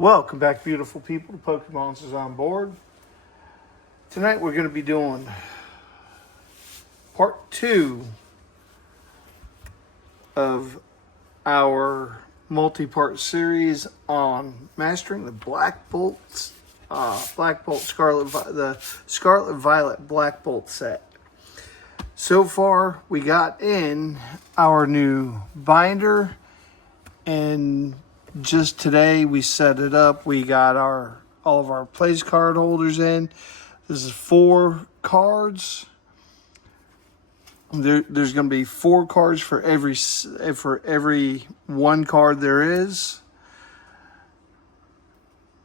Welcome back, beautiful people, to Pokemonsters on Board. Tonight we're going to be doing part 2 of our multi-part series on mastering the Black Bolt Scarlet, the Scarlet Violet Black Bolt set. So far, we got in our new binder, and just today we set it up. We got all of our place card holders in. This is 4 cards. There's going to be 4 cards for every 1 card there is.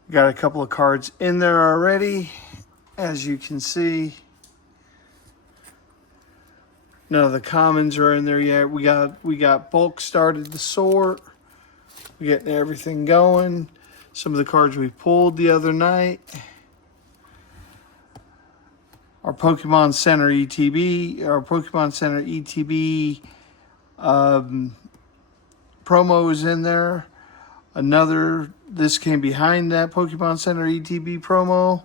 Got a couple of cards in there already, as you can see. None of the commons are in there yet. We got bulk started to sort. We're getting everything going. Some of the cards we pulled the other night. Our Pokemon Center ETB promo is in there. This came behind that Pokemon Center ETB promo.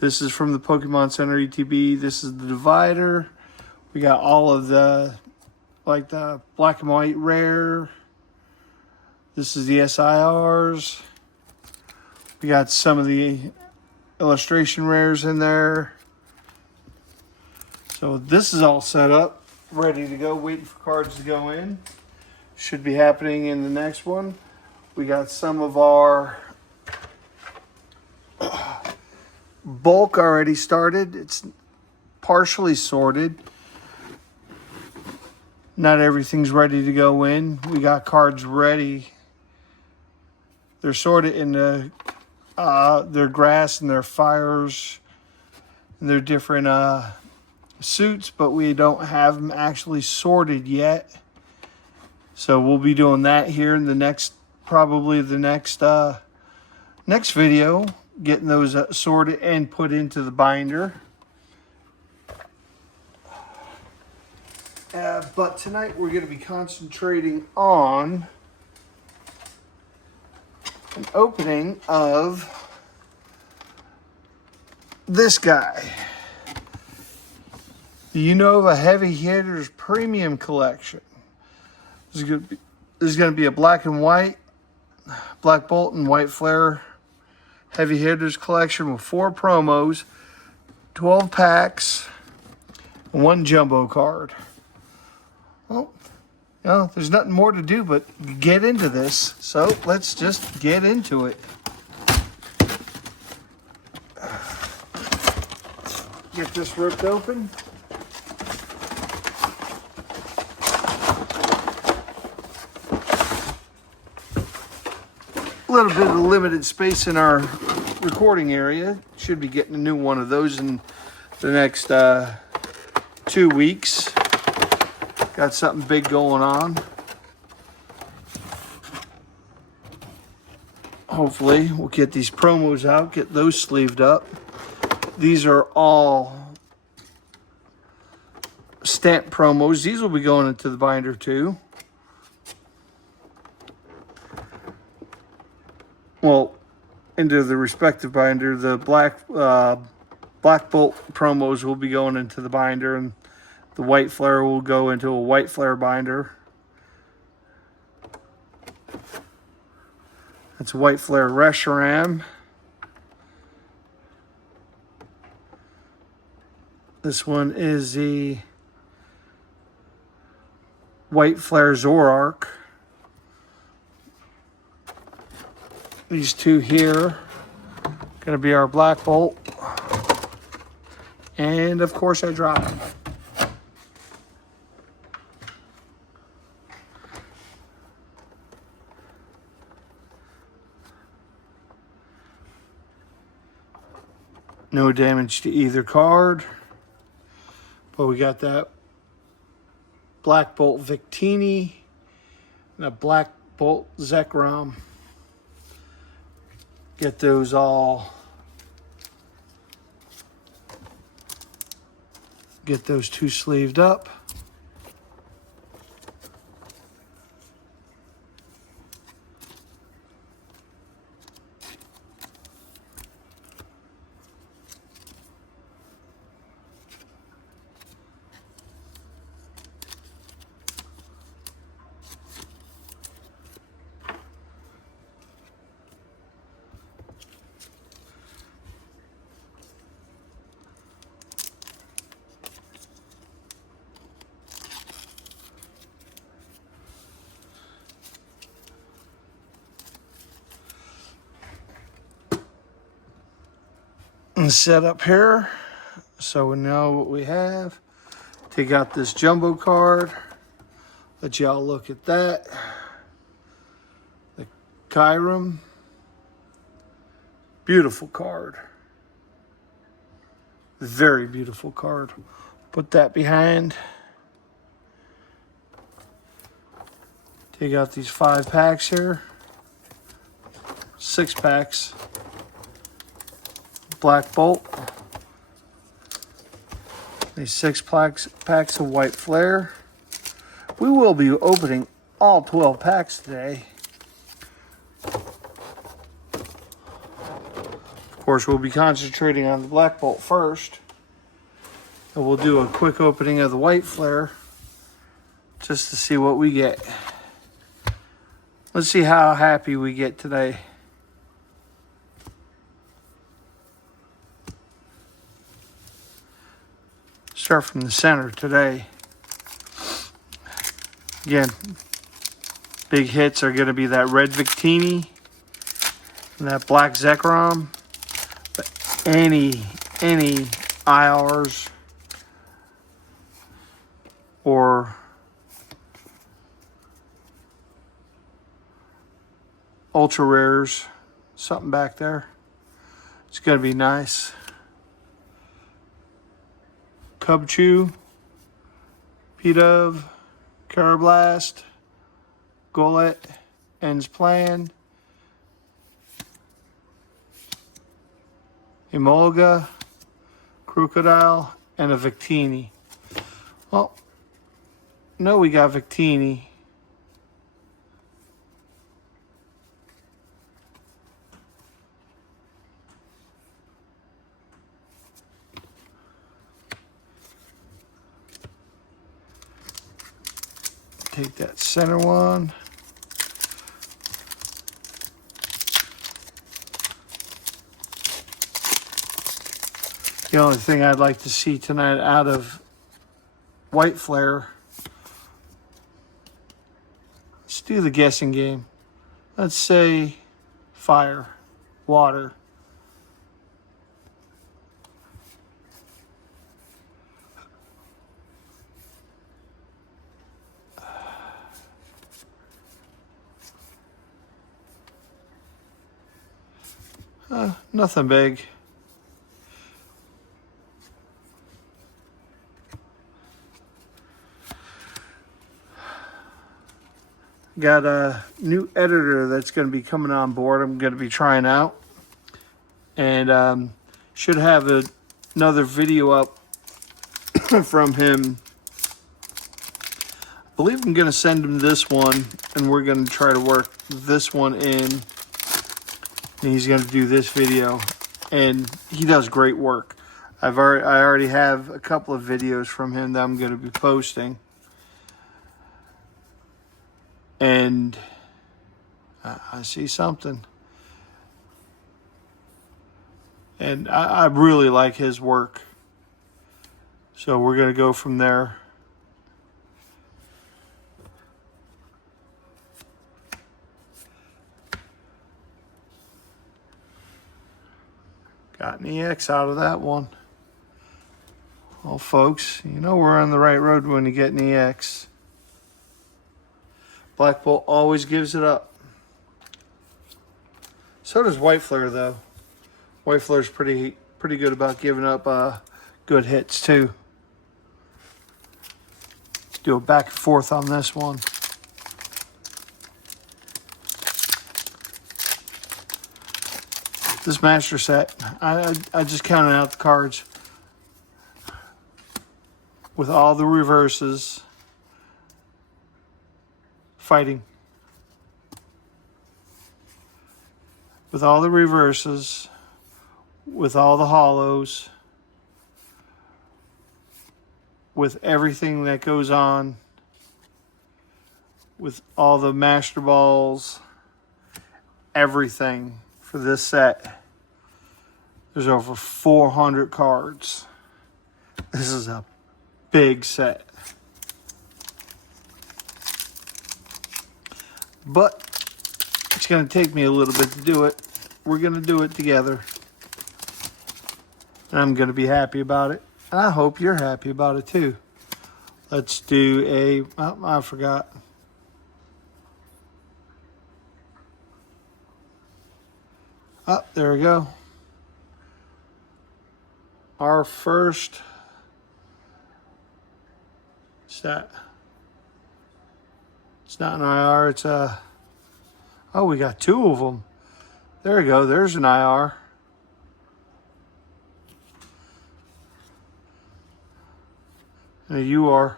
This is from the Pokemon Center ETB. This is the divider. We got all of the black and white rare. This is the SIRs. We got some of the illustration rares in there. So this is all set up, ready to go, waiting for cards to go in. Should be happening in the next one. We got some of our bulk already started. It's partially sorted. Not everything's ready to go in. We got cards ready. They're sorted into their grass and their fires and their different suits, but we don't have them actually sorted yet. So we'll be doing that here in the next video, getting those sorted and put into the binder. But tonight we're going to be concentrating on an opening of this guy. The Unova Heavy Hitters Premium Collection. This is going to be a black and white, Black Bolt and White Flare Heavy Hitters collection with 4 promos, 12 packs, and 1 jumbo card. Well, there's nothing more to do but get into this. So let's just get into it. Get this ripped open. A little bit of limited space in our recording area. Should be getting a new one of those in the next 2 weeks. Got something big going on. Hopefully we'll get these promos out, get those sleeved up. These are all stamp promos. These will be going into the binder too. Well, into the respective binder. The Black Bolt promos will be going into the binder, and the White Flare will go into a White Flare binder. That's a White Flare Reshiram. This one is the White Flare Zoroark. These 2 here going to be our Black Bolt. And of course I dropped them. No damage to either card. But we got that Black Bolt Victini and a Black Bolt Zekrom. Get those all. Get those 2 sleeved up. set up here so we know what we have. Take out this jumbo card. Let y'all look at that. The Kyrum. Beautiful card. Very beautiful card. Put that behind. Take out these 5 packs here. 6 packs. Black Bolt. These 6 packs of white flare. We will be opening all 12 packs today. Of course, we'll be concentrating on the Black Bolt first. And we'll do a quick opening of the white flare just to see what we get. Let's see how happy we get today. Start from the center today. Again, big hits are going to be that red Victini and that black Zekrom. But any IRs or ultra rares, something back there, it's going to be nice. Cubchoo, P-Dove, Carablast, Gullet, Ends Plan, Emolga, Crocodile, and a Victini. Well, no, we got Victini. Take that center one. The only thing I'd like to see tonight out of white flare, let's do the guessing game. Let's say fire, water. Nothing big. Got a new editor that's going to be coming on board. I'm going to be trying out. And should have another video up from him. I believe I'm going to send him this one. And we're going to try to work this one in. And he's going to do this video, and he does great work. I already have a couple of videos from him that I'm going to be posting, and I see something, and I really like his work. So we're going to go from there. Got an EX out of that one. Well, folks, you know we're on the right road when you get an EX. Black Bolt always gives it up. So does white flare, though. White flare's pretty good about giving up good hits, too. Let's do a back and forth on this one. This master set, I just counted out the cards with all the reverses fighting. With all the reverses, with all the hollows, with everything that goes on, with all the master balls, everything. For this set, there's over 400 cards. This is a big set. But it's going to take me a little bit to do it. We're going to do it together. And I'm going to be happy about it. And I hope you're happy about it too. Let's do a, oh, I forgot. Oh, there we go. Our first set. It's not an IR, it's a, oh, we got two of them. There we go, there's an IR. And a UR.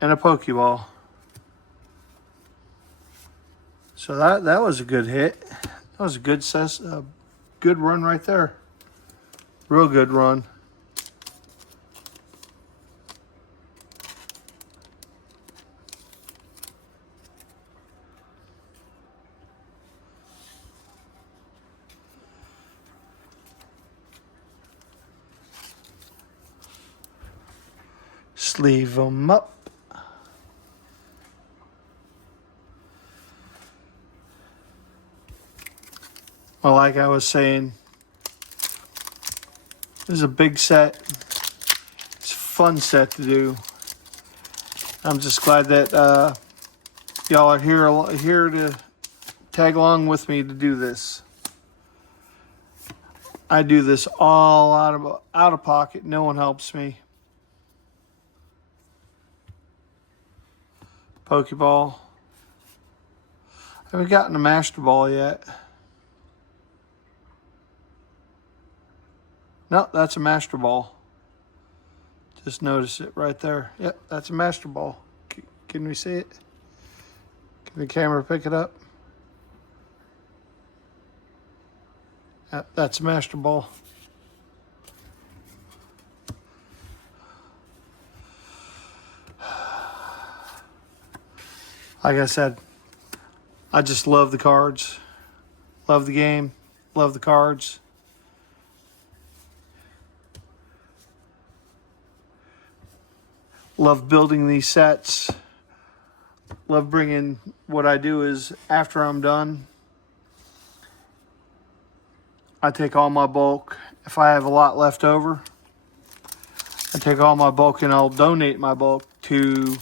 And a Pokeball. So that was a good hit. That was a good run right there. Real good run. Sleeve them up. Well, like I was saying, this is a big set. It's a fun set to do. I'm just glad that y'all are here to tag along with me to do this. I do this all out of pocket. No one helps me. Pokeball. I haven't gotten a Master Ball yet. No, that's a Master Ball. Just notice it right there. Yep, that's a Master Ball. Can we see it? Can the camera pick it up? Yep, that's a Master Ball. Like I said, I just love the cards. Love the game. Love the cards. Love building these sets. Love bringing, what I do is after I'm done, I take all my bulk. If I have a lot left over, I take all my bulk and I'll donate my bulk to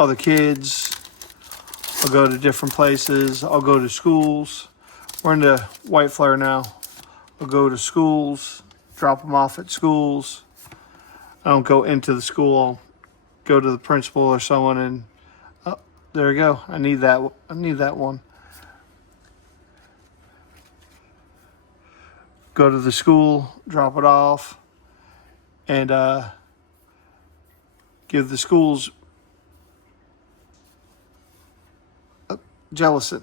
other kids. I'll go to different places. I'll go to schools. We're into White Flare now. I'll go to schools, drop them off at schools. I don't go into the school. I'll go to the principal or someone and, oh, there you go. I need that. I need that one. Go to the school, drop it off, and give the schools Jellicent.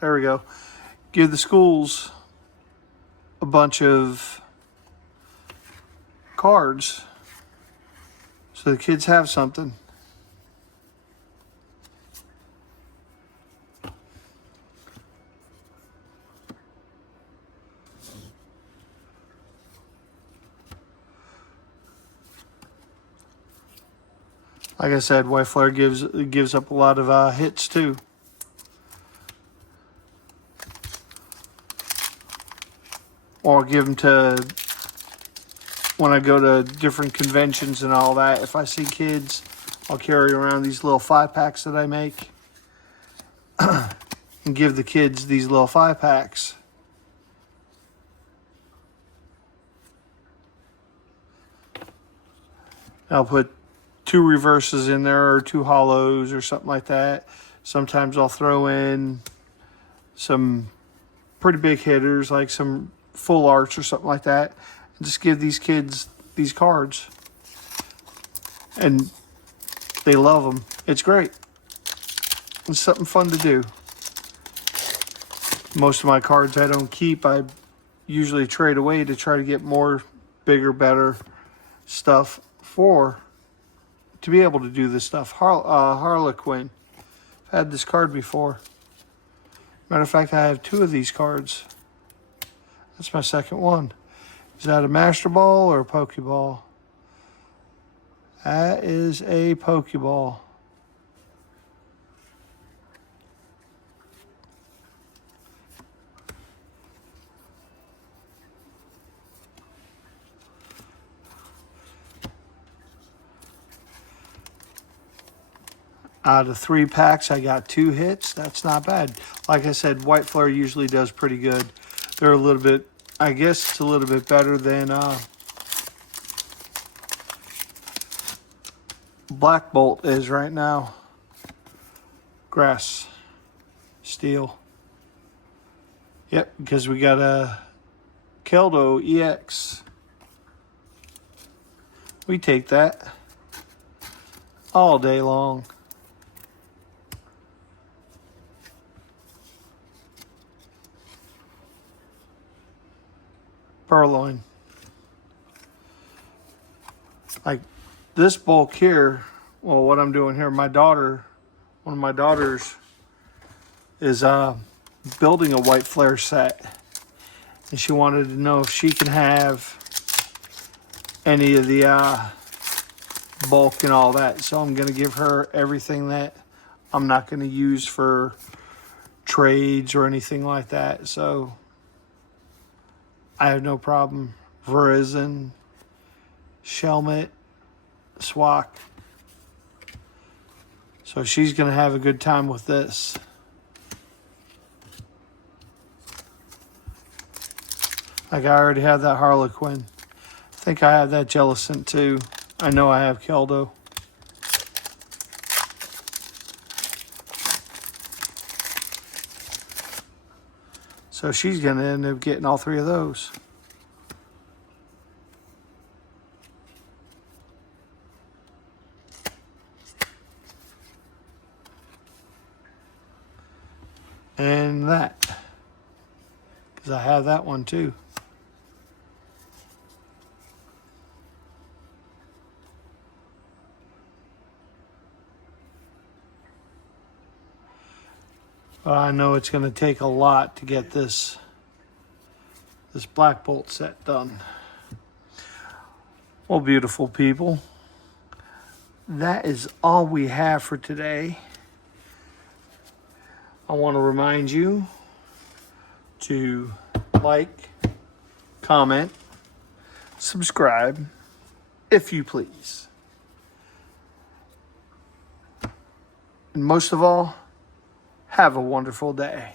There we go. Give the schools a bunch of cards so the kids have something. Like I said, White Flare gives up a lot of hits too. Or give them to, when I go to different conventions and all that, if I see kids, I'll carry around these little 5-packs that I make and give the kids these little 5-packs. I'll put 2 reverses in there or 2 hollows or something like that. Sometimes I'll throw in some pretty big hitters like some full arts or something like that, and just give these kids these cards. And they love them. It's great. It's something fun to do. Most of my cards I don't keep. I usually trade away to try to get more bigger, better stuff to be able to do this stuff. Harlequin. I've had this card before. Matter of fact, I have 2 of these cards. That's my second one. Is that a Master Ball or a Pokeball? That is a Pokeball. Out of 3 packs, I got 2 hits. That's not bad. Like I said, White Flare usually does pretty good. They're a little bit, I guess it's a little bit better than Black Bolt is right now. Grass, steel. Yep, because we got a Keldo EX. We take that all day long. Purloin. Like this bulk here, well, what I'm doing here, my daughter, one of my daughters is building a White Flare set. And she wanted to know if she can have any of the bulk and all that. So I'm going to give her everything that I'm not going to use for trades or anything like that. So I have no problem. Verizon, Shelmet, Swak. So she's going to have a good time with this. Like I already have that Harlequin. I think I have that Jellicent too. I know I have Keldo. So she's going to end up getting all 3 of those. And that. Because I have that one too. But I know it's going to take a lot to get this Black Bolt set done. Well, beautiful people, that is all we have for today. I want to remind you to like, comment, subscribe, if you please. And most of all, have a wonderful day.